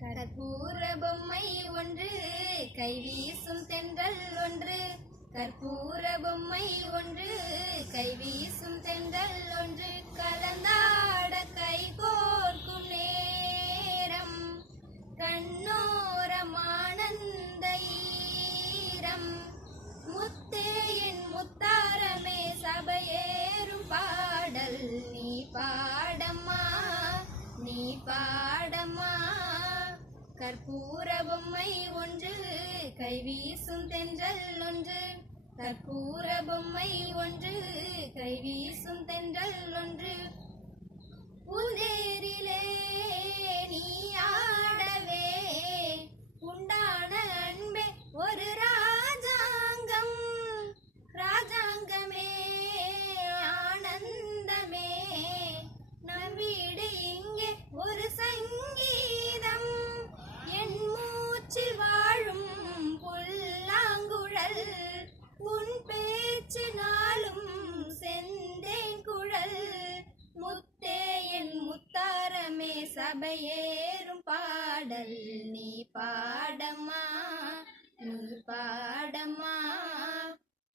கற்பூர பொம்மை ஒன்று, கைவீசும் தென்றல் ஒன்று. கற்பூர பொம்மை ஒன்று, கைவீசும் தென்றல் ஒன்று. கலந்தாட கை கோர்க்கும் நேரம், கண்ணோரம் ஆனந்த ஈரம். முத்தே என் முத்தாரமே, சபையேறும் பாடல் நீ பாடம்மா, நீ பாடம்மா. கற்பூர பொம்மை ஒன்று, கைவீசும் தென்றல் ஒன்று. கற்பூர பொம்மை ஒன்று, கைவீசும் தென்றல் ஒன்று. பூந்தேரிலே நீ ஆடவே உண்டான அன்பே ஒரு ராஜாங்கம். ராஜாங்கமே ஆனந்தமே, நம் வீடு இங்கே ஒரு சங்கீதம். என் மூச்சில் வாழும் புல்லாங்குழல், உன் பேச்சு நாளும் செந்தேன் குழல். முத்தே என் முத்தாரமே, சபையேறும் பாடல் நீ பாடம்மா, நீ பாடம்மா.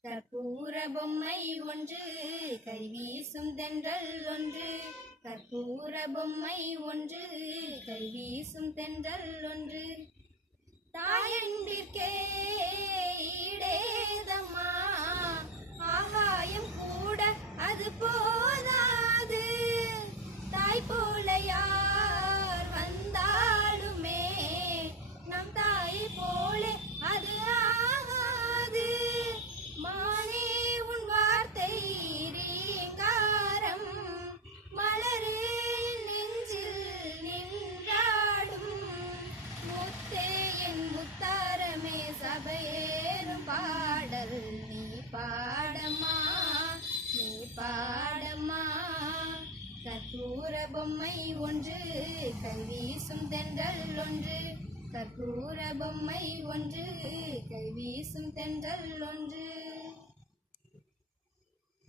கற்பூர பொம்மை ஒன்று, கைவீசும் தென்றல் ஒன்று. கற்பூர பொம்மை ஒன்று, கைவீசும் தென்றல் ஒன்று. தாயன்பிற்கே ஈடேதம்மா, ஆகாயம் கூட அது போதாது. தாய் போல யார் வந்தாலுமே, நம் தாய் போல அது ஆகாது. மானே உன் வார்த்தை ரீங்காரம், மலரே நெஞ்சில் நின்றாடும். முத்தே என் முத்தாரமே, சபையேறும் பாடல் நீ பாடம்மா, நீ பாடம்மா. கற்பூர பொம்மை ஒன்று, கைவீசும் தென்றல் ஒன்று. கற்பூர பொம்மை ஒன்று, கைவீசும் தென்றல் ஒன்று.